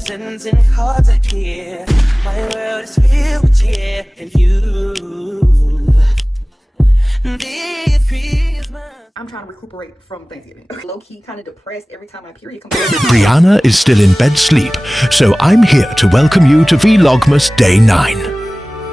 presence and hard to hear. My world is filled with cheer and you. This Christmas. I'm trying to recuperate from Thanksgiving. Low-key kind of depressed every time my period comes. Brianna is still in bed sleep, so I'm here to welcome you to Vlogmas Day 9.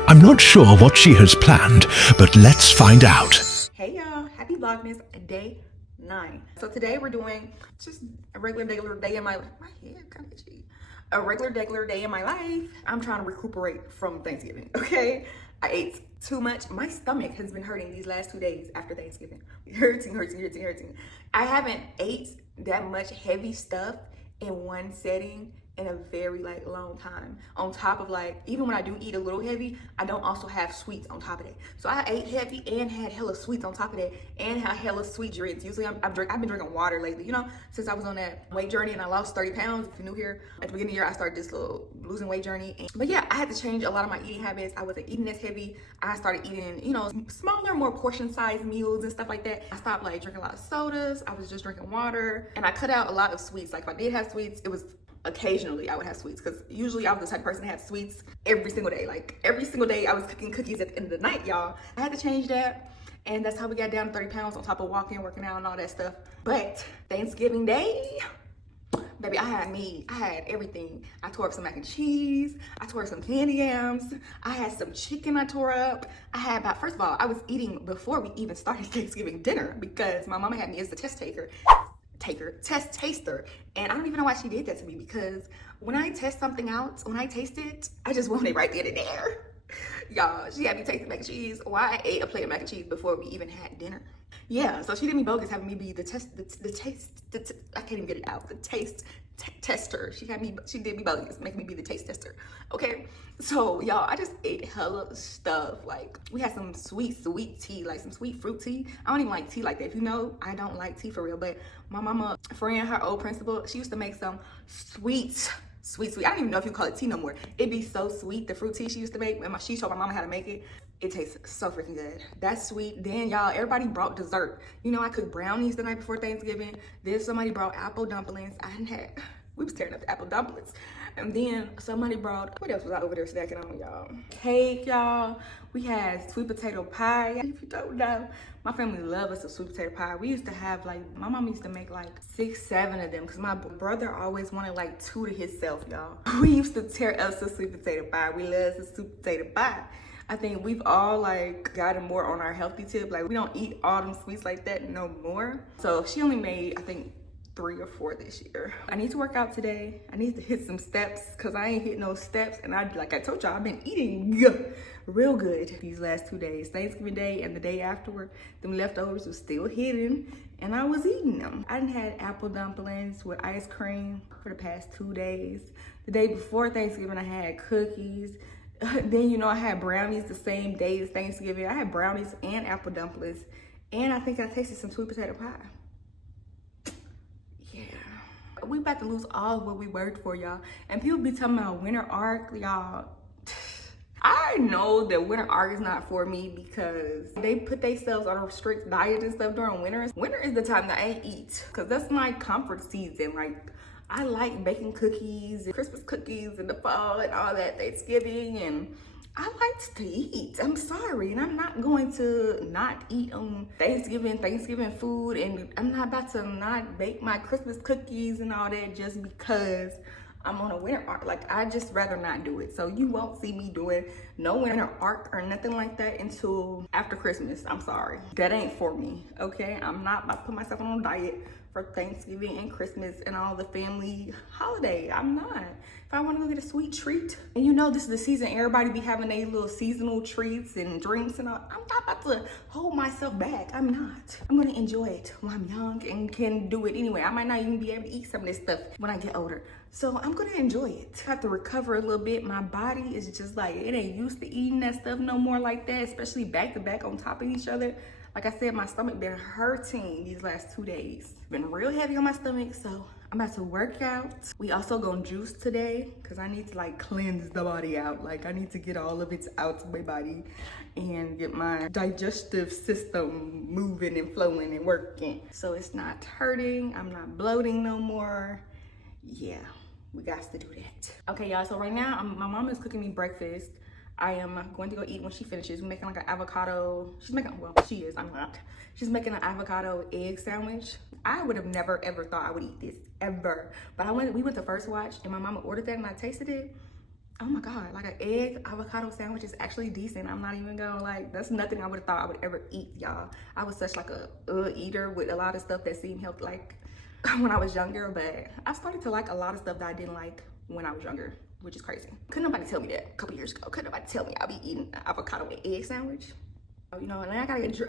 I'm not sure what she has planned, but let's find out. Hey y'all, happy Vlogmas Day 9. So today we're doing just a regular day in my life. My hair kind of itchy. A regular day in my life. I'm trying to recuperate from Thanksgiving, okay? I ate too much. My stomach has been hurting these last 2 days after Thanksgiving. Hurting. I haven't ate that much heavy stuff in one setting in a very long time. On top of even when I do eat a little heavy, I don't also have sweets on top of that. So I ate heavy and had hella sweets on top of that and had hella sweet drinks. Usually I've been drinking water lately, you know, since I was on that weight journey and I lost 30 pounds. If you're new here, at the beginning of the year, I started this little losing weight journey. But yeah, I had to change a lot of my eating habits. I wasn't eating as heavy. I started eating, you know, smaller, more portion sized meals and stuff like that. I stopped drinking a lot of sodas. I was just drinking water and I cut out a lot of sweets. If I did have sweets, it was occasionally I would have sweets, because usually I was the type of person to have sweets every single day. Every single day I was cooking cookies at the end of the night, y'all. I had to change that, and that's how we got down to 30 pounds on top of working out and all that stuff. But Thanksgiving Day, baby, I had everything. I tore up some mac and cheese. I tore up some candy yams. I had some chicken I tore up. First of all, I was eating before we even started Thanksgiving dinner because my mama had me as the test taster, and I don't even know why she did that to me, because when I test something out, when I taste it, I just want it right then and there. Y'all, she had me taste the mac and cheese. I ate a plate of mac and cheese before we even had dinner. Yeah, so she did me bogus, having me be the taste tester. She did me bogus, making me be the taste tester. Okay, so y'all, I just ate hella stuff. We had some sweet tea, some sweet fruit tea. I don't even like tea like that. If you know, I don't like tea for real, but my mama friend, her old principal, she used to make some sweet. I don't even know if you call it tea no more. It'd be so sweet, the fruit tea she used to make, and she taught my mama how to make it. It tastes so freaking good. That's sweet. Then y'all, everybody brought dessert. You know, I cooked brownies the night before Thanksgiving. Then somebody brought apple dumplings. We was tearing up the apple dumplings. And then somebody brought, what else was I over there snacking on, y'all? Cake, y'all. We had sweet potato pie. If you don't know, my family loves us a sweet potato pie. We used to have my mom used to make 6, 7 of them, because my brother always wanted 2 to himself, y'all. We used to tear us a sweet potato pie. We love the sweet potato pie. I think we've all gotten more on our healthy tip. We don't eat all them sweets like that no more. So she only made, I think, 3 or 4 this year. I need to work out today. I need to hit some steps, because I ain't hit no steps. And like I told y'all, I've been eating real good these last 2 days. Thanksgiving Day and the day afterward, them leftovers were still hidden and I was eating them. I done had apple dumplings with ice cream for the past 2 days. The day before Thanksgiving, I had cookies. Then, you know, I had brownies the same day as Thanksgiving. I had brownies and apple dumplings. And I think I tasted some sweet potato pie. Yeah. We about to lose all of what we worked for, y'all. And people be talking about winter arc, y'all. I know that winter arc is not for me, because they put themselves on a strict diet and stuff during winter. Winter is the time that I eat, because that's my comfort season. I like baking cookies, Christmas cookies in the fall and all that, Thanksgiving, and I like to eat. I'm sorry, and I'm not going to not eat on Thanksgiving food, and I'm not about to not bake my Christmas cookies and all that just because I'm on a winter arc. I just rather not do it. So you won't see me doing no winter arc or nothing like that until after Christmas. I'm sorry. That ain't for me, okay? I'm not about to put myself on a diet for Thanksgiving and Christmas and all the family holiday. I'm not. If I want to go get a sweet treat, and you know this is the season everybody be having their little seasonal treats and drinks and all, I'm not about to hold myself back. I'm not. I'm gonna enjoy it while I'm young and can do it anyway. I might not even be able to eat some of this stuff when I get older. So I'm gonna enjoy it. I have to recover a little bit. My body is just it ain't used to eating that stuff no more like that, especially back to back on top of each other. Like I said, my stomach been hurting these last 2 days. Been real heavy on my stomach, so I'm about to work out. We also gonna juice today, because I need to cleanse the body out. I need to get all of it out of my body and get my digestive system moving and flowing and working. So it's not hurting, I'm not bloating no more. Yeah, we got to do that. Okay, y'all, so right now, my mom is cooking me breakfast. I am going to go eat when she finishes. We're making like an avocado, she's making, well, she is, I'm not. She's making an avocado egg sandwich. I would have never ever thought I would eat this, ever. But we went to First Watch and my mama ordered that and I tasted it. Oh my God, like an egg avocado sandwich is actually decent. I'm not even gonna, like, that's nothing I would have thought I would ever eat, y'all. I was such like a eater with a lot of stuff that seemed healthy, like when I was younger, but I started to like a lot of stuff that I didn't like when I was younger, which is crazy. Couldn't nobody tell me that a couple years ago. Couldn't nobody tell me I'd be eating an avocado and egg sandwich. You know, and then I gotta get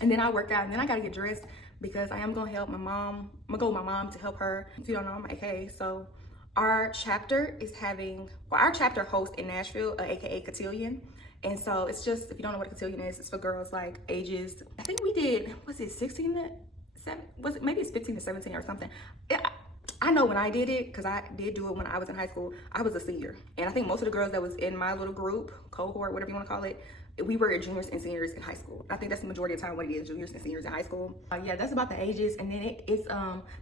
and then I worked out and then I gotta get dressed because I am gonna help my mom. I'm gonna go with my mom to help her. If you don't know, I'm AKA, so our chapter is having, well, our chapter hosts in Nashville, AKA Cotillion. And so it's just, if you don't know what a cotillion is, it's for girls like ages, I think we did, was it 16 to 7? Was it, maybe it's 15 to 17 or something. I know when I did it, because I did do it when I was in high school, I was a senior. And I think most of the girls that was in my little group, cohort, whatever you want to call it, we were juniors and seniors in high school. I think that's the majority of the time what it is, juniors and seniors in high school. Yeah, that's about the ages. And then it's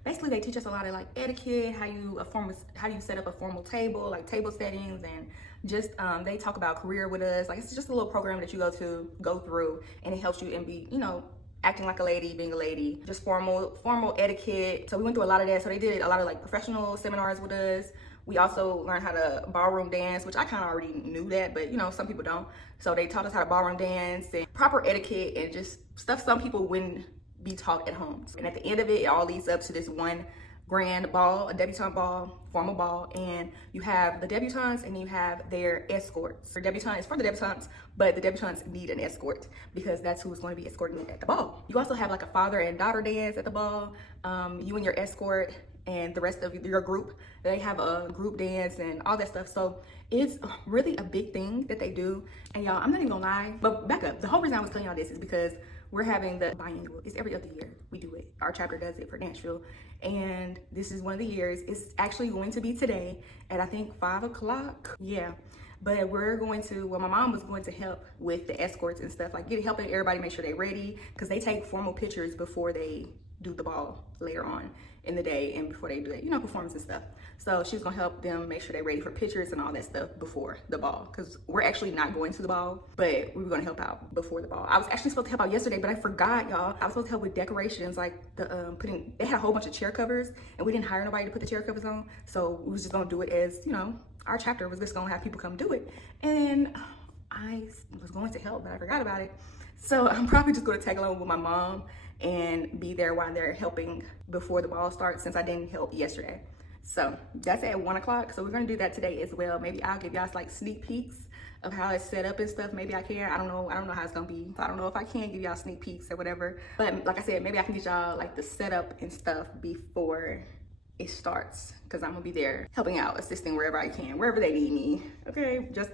basically they teach us a lot of like etiquette, how you set up a formal table, like table settings, and just they talk about career with us. Like it's just a little program that you go through, and it helps you and be, you know, acting like a lady, being a lady, just formal etiquette. So we went through a lot of that. So they did a lot of like professional seminars with us. We also learned how to ballroom dance, which I kind of already knew that, but you know, some people don't. So they taught us how to ballroom dance and proper etiquette and just stuff some people wouldn't be taught at home. And at the end of it, it all leads up to this one grand ball, a debutante ball, formal ball, and you have the debutantes and you have their escorts. For debutante, it's for the debutantes, but the debutantes need an escort because that's who's going to be escorting it at the ball. You also have like a father and daughter dance at the ball. You and your escort and the rest of your group, they have a group dance and all that stuff. So it's really a big thing that they do. And y'all, I'm not even gonna lie, but back up. The whole reason I was telling y'all this is because we're having the biannual. It's every other year we do it. Our chapter does it for Nashville. And this is one of the years. It's actually going to be today at I think 5 o'clock. Yeah. But we're going to, well, my mom was going to help with the escorts and stuff, like helping everybody make sure they're ready, because they take formal pictures before they do the ball later on in the day and before they do it, you know, performance and stuff. So she was gonna help them make sure they're ready for pictures and all that stuff before the ball, because we're actually not going to the ball, but we were gonna help out before the ball. I was actually supposed to help out yesterday, but I forgot, y'all. I was supposed to help with decorations, like the they had a whole bunch of chair covers and we didn't hire nobody to put the chair covers on. So we was just gonna do it as, you know, our chapter was just gonna have people come do it. And I was going to help, but I forgot about it. So I'm probably just gonna tag along with my mom and be there while they're helping before the ball starts, since I didn't help yesterday. So that's at 1 o'clock. So we're gonna do that today as well. Maybe I'll give y'all like sneak peeks of how it's set up and stuff. Maybe I can. I don't know how it's gonna be. I don't know if I can give y'all sneak peeks or whatever. But like I said, maybe I can get y'all like the setup and stuff before it starts, because I'm gonna be there helping out, assisting wherever I can, wherever they need me. Okay, just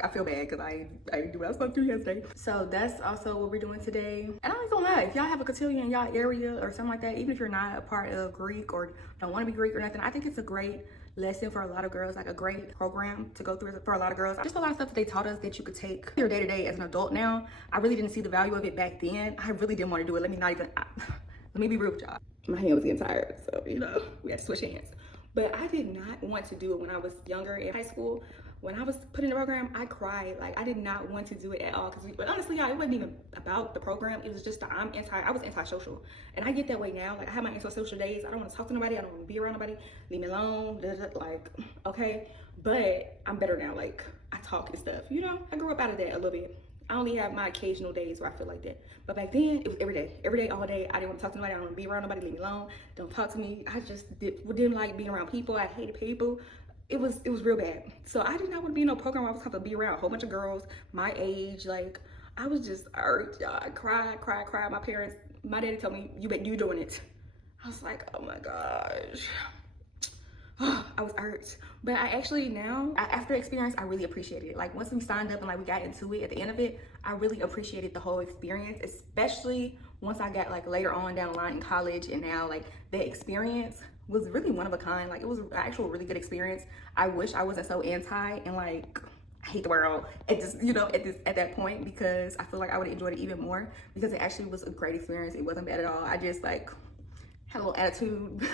I feel bad because I didn't do what I was supposed to do yesterday. So that's also what we're doing today. And I'm not gonna lie, if y'all have a cotillion in y'all area or something like that, even if you're not a part of Greek or don't want to be Greek or nothing, I think it's a great lesson for a lot of girls, like a great program to go through for a lot of girls. Just a lot of stuff that they taught us that you could take your day to day as an adult now. I really didn't see the value of it back then. I really didn't want to do it. Let me be real with y'all. My hand was getting tired, so you know, we had to switch hands. But I did not want to do it when I was younger in high school. When I was put in the program, I cried. Like, I did not want to do it at all. But honestly, y'all, it wasn't even about the program. It was just that I was antisocial. And I get that way now. Like, I have my antisocial days. I don't want to talk to nobody. I don't want to be around nobody. Leave me alone. Like, okay. But I'm better now. Like, I talk and stuff. You know, I grew up out of that a little bit. I only have my occasional days where I feel like that. But back then, it was every day, all day. I didn't want to talk to nobody. I don't want to be around nobody. Leave me alone. Don't talk to me. I just didn't like being around people. I hated people. It was real bad. So I did not want to be in no program where I was having to be around a whole bunch of girls my age. Like, I was just irked, y'all. I cried. My daddy told me, you doing it. I was like, oh my gosh. I was irked. But I actually now, after experience, I really appreciated it. Like, once we signed up and like we got into it at the end of it, I really appreciated the whole experience, especially once I got like later on down the line in college. And now like the experience was really one of a kind. Like, it was an actual really good experience. I wish I wasn't so anti and like I hate the world at this, you know, at that point, because I feel like I would have enjoyed it even more, because it actually was a great experience. It wasn't bad at all. I just like, had a little attitude.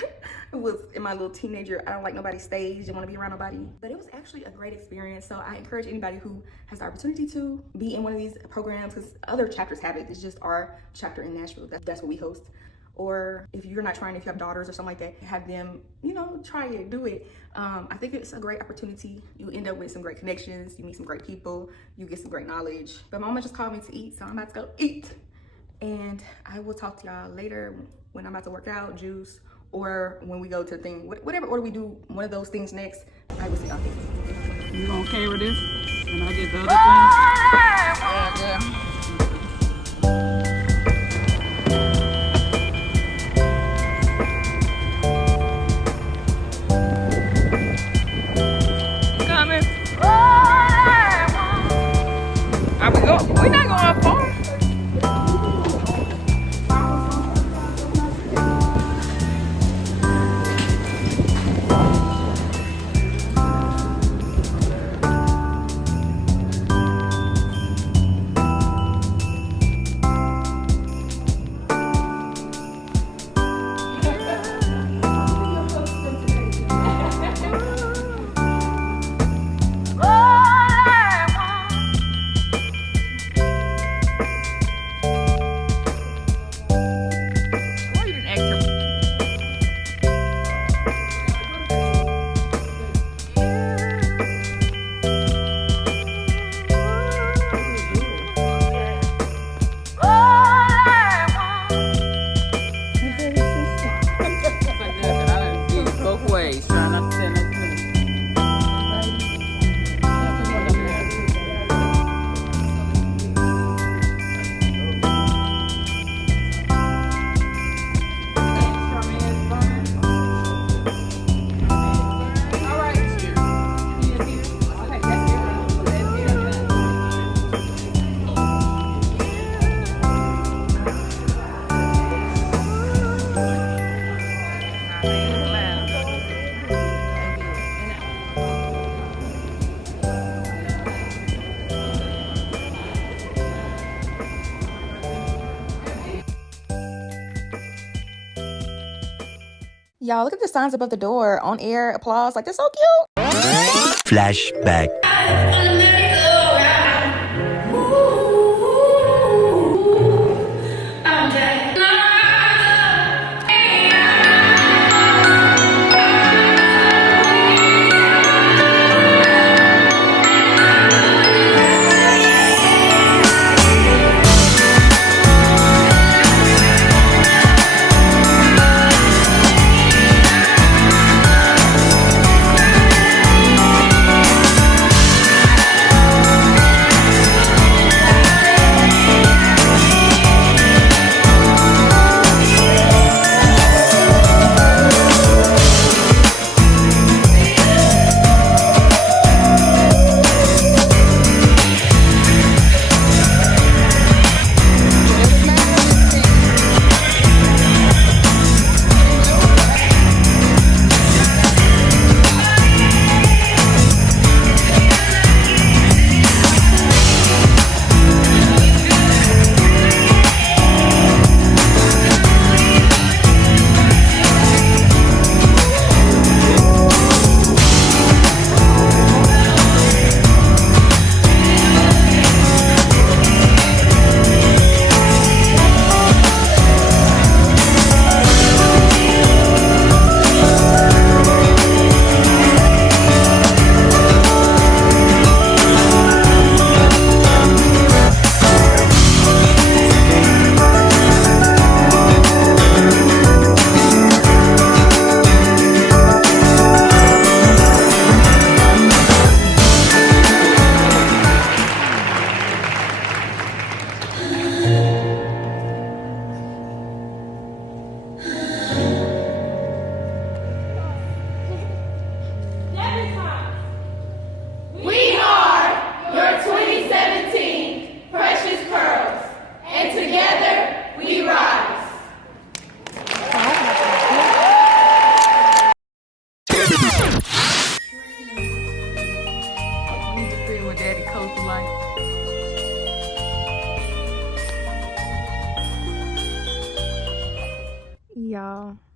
It was in my little teenager, I don't like nobody stage, didn't want to be around nobody. But it was actually a great experience. So I encourage anybody who has the opportunity to be in one of these programs, because other chapters have it. It's just our chapter in Nashville. That's what we host. Or if you're not trying, if you have daughters or something like that, have them, you know, try it, do it. I think it's a great opportunity. You end up with some great connections, you meet some great people, you get some great knowledge. But mama just called me to eat, so I'm about to go eat. And I will talk to y'all later when I'm about to work out, juice, or when we go to the thing, whatever order we do, one of those things next, I will see y'all then. You gonna carry this? And I get the other thing? Yeah. We're not going far. Y'all, look at the signs above the door. On air, applause. Like, they're so cute. Flashback.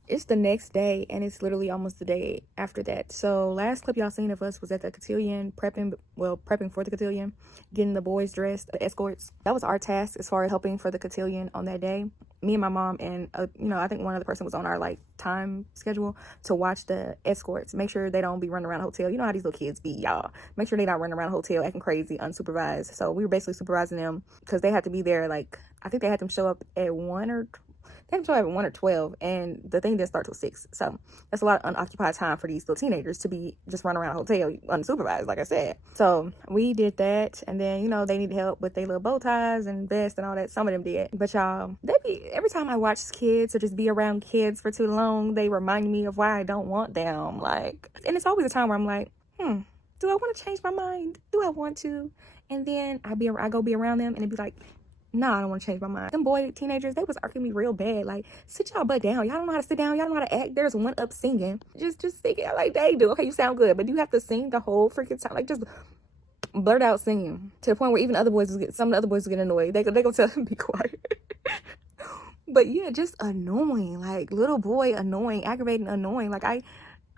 It's the next day, and it's literally almost the day after that. So last clip y'all seen of us was at the Cotillion, prepping for the Cotillion, getting the boys dressed, the escorts. That was our task as far as helping for the Cotillion on that day. Me and my mom and I think one other person was on our like time schedule to watch the escorts, make sure they don't be running around the hotel. You know how these little kids be, y'all. Make sure they not running around the hotel acting crazy unsupervised. So we were basically supervising them because they had to be there. Like, I think they had them show up at 1 or 12, and the thing didn't start till 6. So that's a lot of unoccupied time for these little teenagers to be just running around a hotel unsupervised, like I said. So we did that, and then, you know, they needed help with their little bow ties and vests and all that. Some of them did. But y'all, every time I watch kids or just be around kids for too long, they remind me of why I don't want them. Like, and it's always a time where I'm like, do I want to change my mind? Do I want to? And then I go be around them, and it'd be like, nah, I don't want to change my mind. Them teenagers, they was arguing me real bad. Like, sit y'all butt down. Y'all don't know how to sit down. Y'all don't know how to act. There's one up singing. Just sing it like they do. Okay, you sound good, but you have to sing the whole freaking time. Like, just blurt out singing to the point where even some of the other boys get annoyed. They go tell them be quiet. But yeah, just annoying. Like, little boy annoying, aggravating, annoying. Like,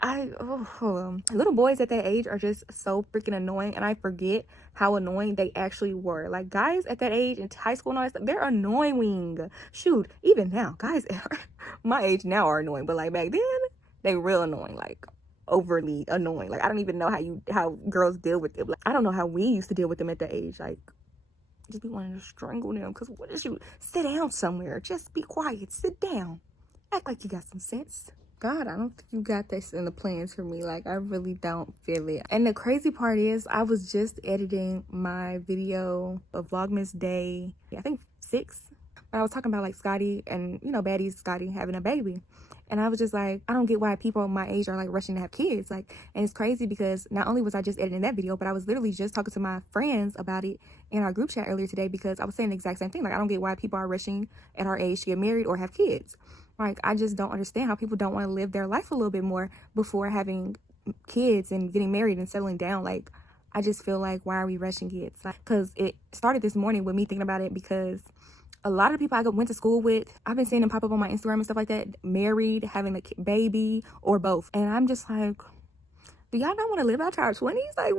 little boys at that age are just so freaking annoying, and I forget how annoying they actually were. Like, guys at that age in high school and all that stuff, they're annoying. Shoot, even now, guys my age now are annoying, but like back then, they real annoying, like overly annoying. Like, I don't even know how girls deal with them. Like, I don't know how we used to deal with them at that age. Like, just be wanting to strangle them. Because what is you? Sit down somewhere. Just be quiet. Sit down. Act like you got some sense. God, I don't think you got this in the plans for me. Like, I really don't feel it. And the crazy part is, I was just editing my video of Vlogmas day, I think 6. But I was talking about like Scotty and, you know, baddie Scotty having a baby. And I was just like, I don't get why people my age are like rushing to have kids. Like, and it's crazy because not only was I just editing that video, but I was literally just talking to my friends about it in our group chat earlier today, because I was saying the exact same thing. Like, I don't get why people are rushing at our age to get married or have kids. Like, I just don't understand how people don't want to live their life a little bit more before having kids and getting married and settling down. Like, I just feel like, why are we rushing kids? Because it started this morning with me thinking about it, because a lot of people I went to school with, I've been seeing them pop up on my Instagram and stuff like that, married, having a baby, or both. And I'm just like, do y'all not want to live out your 20s? Like,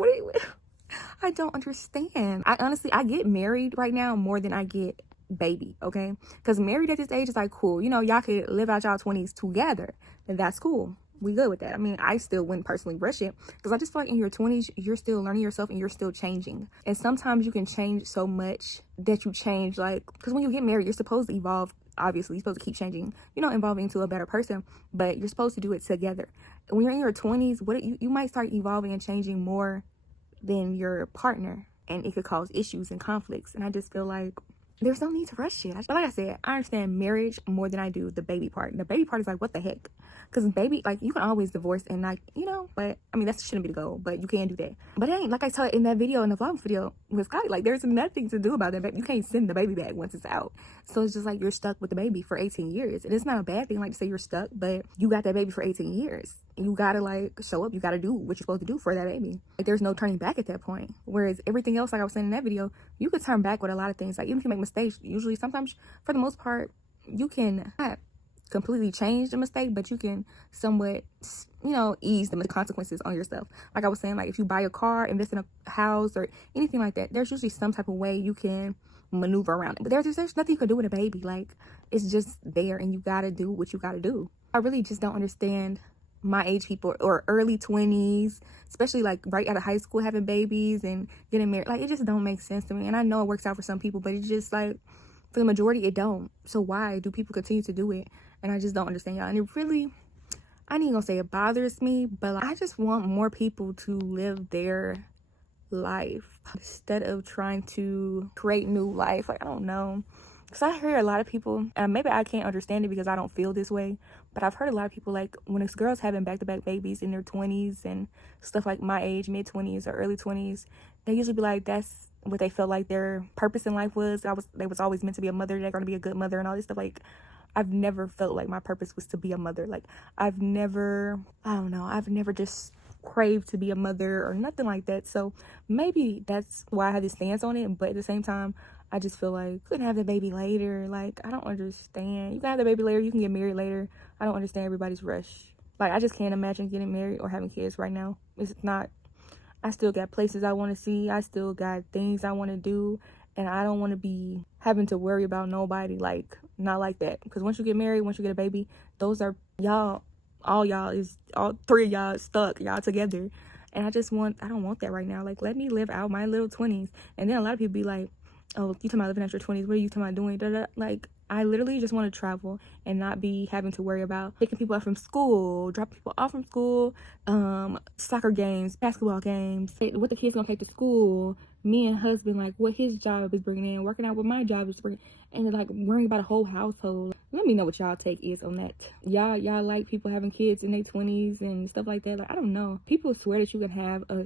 I don't understand. I get married right now more than I get baby, okay? Because married at this age is like, cool, you know, y'all could live out y'all 20s together, and that's cool. We good with that. I mean, I still wouldn't personally rush it, because I just feel like in your 20s, you're still learning yourself and you're still changing. And sometimes you can change so much that you change, like, because when you get married, you're supposed to evolve. Obviously, you're supposed to keep changing, you know, evolving into a better person, but you're supposed to do it together. When you're in your 20s, you might start evolving and changing more than your partner, and it could cause issues and conflicts. And I just feel like there's no need to rush it. But like I said, I understand marriage more than I do the baby part. The baby part is like, what the heck? Because baby, like, you can always divorce and, like, you know, but I mean, that shouldn't be the goal, but you can do that. But it ain't, like I told in that video, in the vlog video with Scotty, like, there's nothing to do about that. You can't send the baby back once it's out. So it's just like, you're stuck with the baby for 18 years. And it's not a bad thing, like, to say you're stuck, but you got that baby for 18 years. You gotta, like, show up. You gotta do what you're supposed to do for that baby. Like, there's no turning back at that point. Whereas everything else, like I was saying in that video, you could turn back with a lot of things. Like, even if you make mistakes, usually, sometimes, for the most part, you can not completely change the mistake, but you can somewhat, you know, ease the consequences on yourself. Like I was saying, like, if you buy a car, invest in a house, or anything like that, there's usually some type of way you can maneuver around it. But there's nothing you can do with a baby. Like, it's just there, and you gotta do what you gotta do. I really just don't understand my age people, or early 20s, especially like right out of high school, having babies and getting married. Like, it just don't make sense to me. And I know it works out for some people, but it's just like, for the majority, it don't. So why do people continue to do it? And I just don't understand, y'all. And it really, I ain't gonna say it bothers me, but like, I just want more people to live their life instead of trying to create new life. Like, I don't know. Because I hear a lot of people, and maybe I can't understand it because I don't feel this way, but I've heard a lot of people, like, when it's girls having back-to-back babies in their 20s and stuff like my age, mid-20s or early 20s, they usually be like, that's what they felt like their purpose in life was. They was always meant to be a mother. They're going to be a good mother and all this stuff. Like, I've never felt like my purpose was to be a mother. Like, I've never just craved to be a mother or nothing like that. So maybe that's why I have this stance on it. But at the same time, I just feel like you can have the baby later. Like, I don't understand. You can have the baby later. You can get married later. I don't understand everybody's rush. Like, I just can't imagine getting married or having kids right now. It's not. I still got places I want to see. I still got things I want to do. And I don't want to be having to worry about nobody. Like, not like that. Because once you get married, once you get a baby, those are y'all. All three of y'all stuck. Y'all together. And I don't want that right now. Like, let me live out my little 20s. And then a lot of people be like, oh, you talking about living out your 20s? What are you talking about doing? Da-da. Like, I literally just want to travel and not be having to worry about picking people up from school, dropping people off from school, soccer games, basketball games, what the kids gonna take to school, me and husband, like what his job is bringing in, working out what my job is bringing, and like worrying about a whole household. Let me know what y'all take is on that. Y'all like people having kids in their 20s and stuff like that. Like, I don't know. People swear that you can have a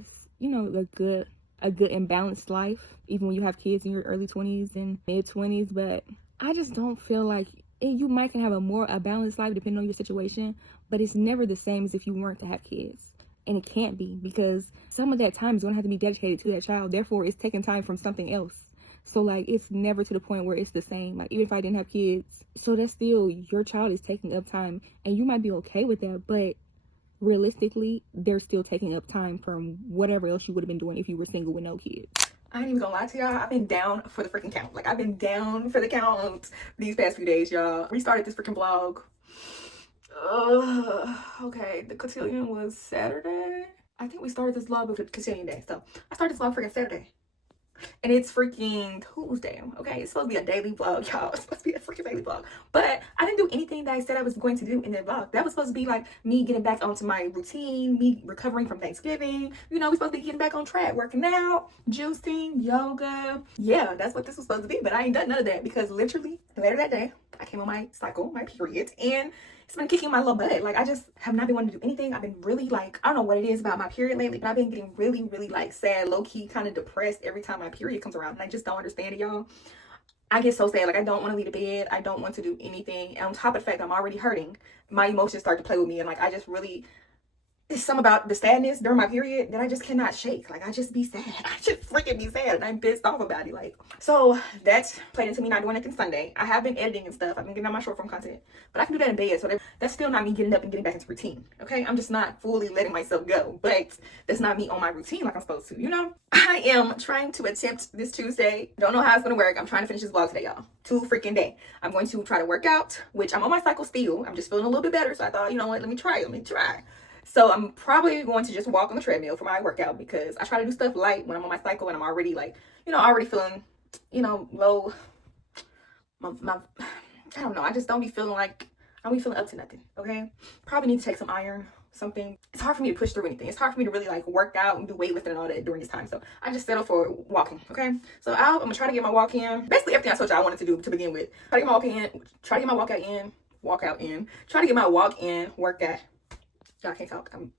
good and balanced life even when you have kids in your early 20s and mid 20s, but I just don't feel like you might can have a balanced life depending on your situation, but it's never the same as if you weren't to have kids. And it can't be, because some of that time is going to have to be dedicated to that child. Therefore, it's taking time from something else. So like, it's never to the point where it's the same. Like, even if I didn't have kids, so that's still, your child is taking up time, and you might be okay with that, but realistically, they're still taking up time from whatever else you would have been doing if you were single with no kids. I ain't even gonna lie to y'all, I've been down for the freaking count. Like, I've been down for the count these past few days, y'all. Restarted this freaking vlog. Okay, the Cotillion was Saturday. I think we started this vlog with Cotillion Day. So I started this vlog freaking Saturday. And it's freaking Tuesday, okay? It's supposed to be a daily vlog, y'all. It's supposed to be a freaking daily vlog. But I didn't do anything that I said I was going to do in that vlog. That was supposed to be like me getting back onto my routine, me recovering from Thanksgiving. You know, we're supposed to be getting back on track, working out, juicing, yoga. Yeah, that's what this was supposed to be. But I ain't done none of that, because literally later that day, I came on my cycle, my period, and it's been kicking my little butt. Like, I just have not been wanting to do anything. I've been really, like, I don't know what it is about my period lately, but I've been getting really, really, like, sad, low-key, kind of depressed every time my period comes around. And I just don't understand it, y'all. I get so sad. Like, I don't want to leave the bed. I don't want to do anything. And on top of the fact I'm already hurting, my emotions start to play with me. And, like, I just really... It's something about the sadness during my period that I just cannot shake. Like, I just be sad. I just freaking be sad. And I'm pissed off about it. Like, so that's played into me not doing anything Sunday. I have been editing and stuff. I've been getting on my short form content. But I can do that in bed. So that's still not me getting up and getting back into routine. Okay? I'm just not fully letting myself go. But that's not me on my routine like I'm supposed to, you know? I am trying to attempt this Tuesday. Don't know how it's going to work. I'm trying to finish this vlog today, y'all. 2 freaking day. I'm going to try to work out, which I'm on my cycle still. I'm just feeling a little bit better. So I thought, you know what? Let me try. So I'm probably going to just walk on the treadmill for my workout, because I try to do stuff light when I'm on my cycle and I'm already, like, you know, already feeling, you know, low. I don't know. I just don't be feeling like, I don't be feeling up to nothing, okay? Probably need to take some iron, something. It's hard for me to push through anything. It's hard for me to really, like, work out and do weightlifting and all that during this time. So I just settle for walking, okay? So I'm going to try to get my walk in. Basically everything I told you I wanted to do to begin with. Try to get my walk in, try to get my workout in, try to get my walk in, workout. Y'all can't talk. I'm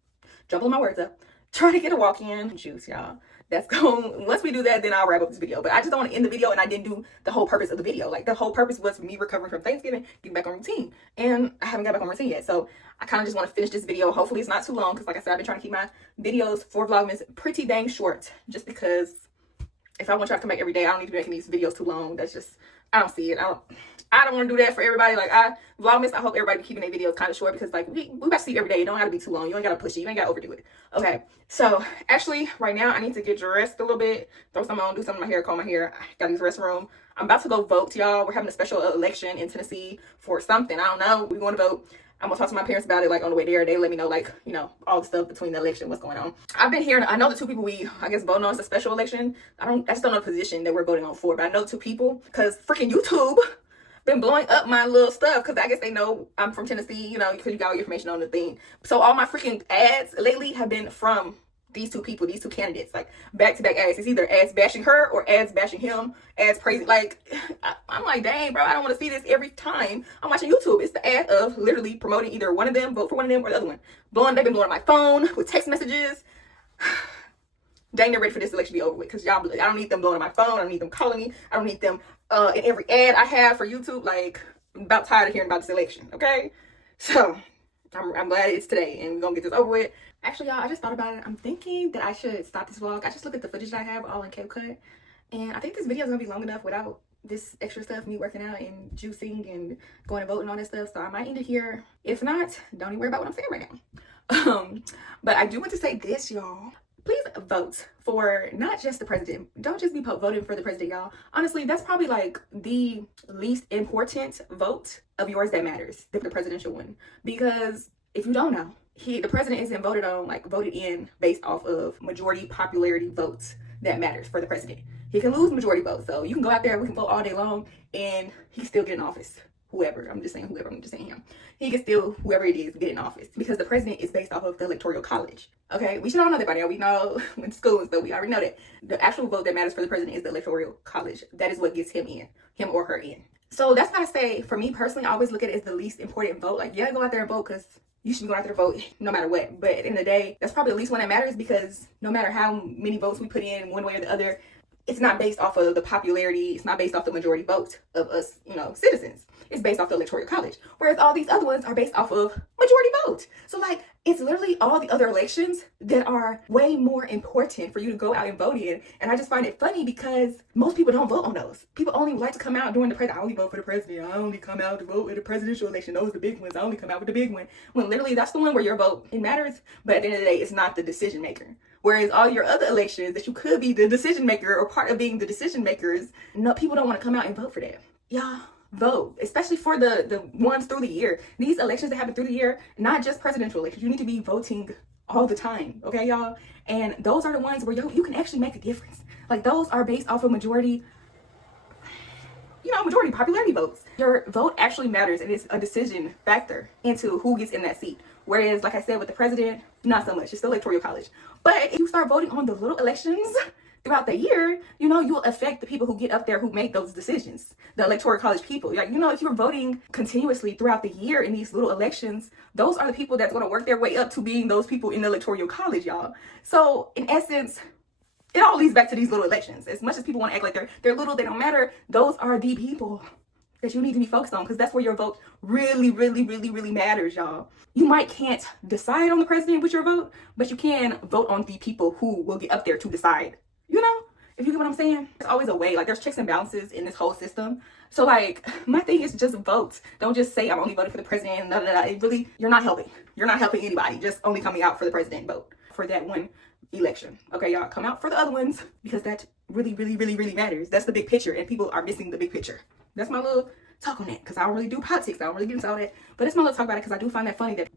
jumbling my words up. Trying to get a walk in juice, y'all. That's going. Once we do that, then I'll wrap up this video. But I just don't want to end the video and I didn't do the whole purpose of the video. Like, the whole purpose was me recovering from Thanksgiving, getting back on routine, and I haven't got back on routine yet. So I kind of just want to finish this video. Hopefully it's not too long, because like I said, I've been trying to keep my videos for Vlogmas pretty dang short, just because if I want y'all to come back every day, I don't need to be making these videos too long. That's just, I don't see it. I don't want to do that for everybody. Like, Vlogmas, I hope everybody be keeping their videos kind of short, because like we about to see every day. You don't gotta be too long. You ain't gotta push it. You ain't gotta overdo it. Okay, so actually right now I need to get dressed a little bit, throw some on, do something in my hair, comb my hair. I gotta use the restroom. I'm about to go vote, y'all. We're having a special election in Tennessee for something. I don't know. We're going to vote. I'm gonna talk to my parents about it, like, on the way there. They let me know, like, you know, all the stuff between the election, what's going on. I've been hearing, I know the 2 people I guess voting on is a special election. I just don't know the position that we're voting on for, but I know the 2 people, because freaking YouTube been blowing up my little stuff, because I guess they know I'm from Tennessee, you know, because you got all your information on the thing. So all my freaking ads lately have been from these 2 people, these 2 candidates, like back-to-back ads. It's either ads bashing her or ads bashing him, ads praising. Like, I'm like, dang, bro, I don't want to see this every time I'm watching YouTube. It's the ad of literally promoting either one of them, vote for one of them, or the other one. They've been blowing my phone with text messages. Dang, they're ready for this election to be over with, because y'all, I don't need them blowing my phone. I don't need them calling me. I don't need them in every ad I have for YouTube. Like, I'm about tired of hearing about this election, okay? So I'm glad it's today, and we're gonna get this over with. Actually, y'all, I just thought about it. I'm thinking that I should stop this vlog. I just look at the footage that I have all in CapCut, And I think this video is gonna be long enough without this extra stuff, me working out and juicing and going to vote and all that stuff. So I might end it here. If not, don't even worry about what I'm saying right now. But I do want to say this, y'all. Please vote for not just the president. Don't just be voting for the president, y'all. Honestly, that's probably like the least important vote of yours that matters, the presidential one. Because if you don't know, the president isn't voted on, like voted in based off of majority popularity votes that matters for the president. He can lose majority votes. So you can go out there, we can vote all day long, and he can still get in office. Whoever, I'm just saying him. He can still, whoever it is, get in office because the president is based off of the electoral college. Okay, we should all know that by now. We know in school and stuff, we already know that the actual vote that matters for the president is the electoral college. That is what gets him or her in. So that's why I say, for me personally, I always look at it as the least important vote. Like, yeah, go out there and vote because you should be going out there to vote no matter what. But at the end of the day, that's probably the least one that matters because no matter how many votes we put in one way or the other, it's not based off of the popularity. It's not based off the majority vote of us, citizens. It's based off the electoral college. Whereas all these other ones are based off of majority vote. So like, it's literally all the other elections that are way more important for you to go out and vote in. And I just find it funny because most people don't vote on those. People only like to come out during the president. I only vote for the president. I only come out to vote in the presidential election. Those are the big ones. I only come out with the big one. When literally that's the one where your vote, it matters. But at the end of the day, it's not the decision maker. Whereas all your other elections that you could be the decision maker or part of being the decision makers, no, people don't want to come out and vote for that. Y'all vote, especially for the ones through the year. These elections that happen through the year, not just presidential elections. You need to be voting all the time, okay, y'all? And those are the ones where you can actually make a difference. Like, those are based off of majority popularity votes. Your vote actually matters, and it's a decision factor into who gets in that seat. Whereas, like I said, with the president, not so much. It's the electoral college. But if you start voting on the little elections throughout the year, you'll affect the people who get up there who make those decisions. The electoral college people. Like, if you're voting continuously throughout the year in these little elections, those are the people that's going to work their way up to being those people in the electoral college, y'all. So, in essence, it all leads back to these little elections. As much as people want to act like they're little, they don't matter. Those are the people that you need to be focused on because that's where your vote really, really, really, really matters, y'all. You can't decide on the president with your vote, but you can vote on the people who will get up there to decide. If you get what I'm saying? There's always a way. Like, there's checks and balances in this whole system. So, like, my thing is just vote. Don't just say I'm only voting for the president. Blah, blah, blah. It really, you're not helping. You're not helping anybody. Just only coming out for the president vote for that one election. Okay, y'all, come out for the other ones because that really, really, really, really matters. That's the big picture, and people are missing the big picture. That's my little talk on that because I don't really do politics. I don't really get into all that. But it's my little talk about it because I do find that funny that,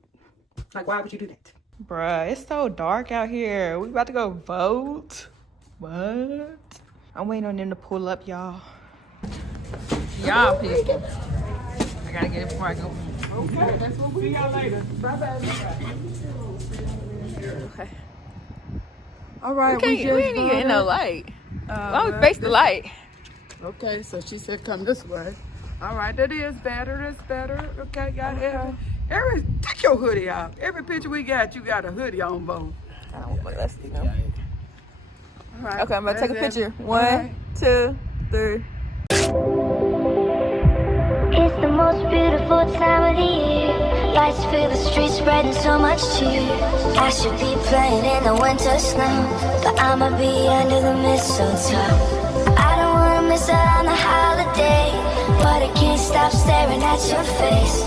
like, why would you do that? Bruh, it's so dark out here. We about to go vote. What? I'm waiting on them to pull up, y'all. Y'all people. I gotta get it before I go. Okay, that's what we see y'all later. Bye-bye. Okay. All right, we ain't even in no light. Why we face the light? Okay, so she said come this way. All right, that is better. That's better. Okay, got every take your hoodie out. Every picture we got, you got a hoodie on, Bo. I don't want to see them. All right. Okay, I'm about to take a picture. 1, right. 2, 3. It's the most beautiful time of the year. Lights fill the streets, spreading so much cheer. I should be playing in the winter snow, but I'ma be under the mistletoe. I don't wanna miss out on the holiday, but I can't stop staring at your face.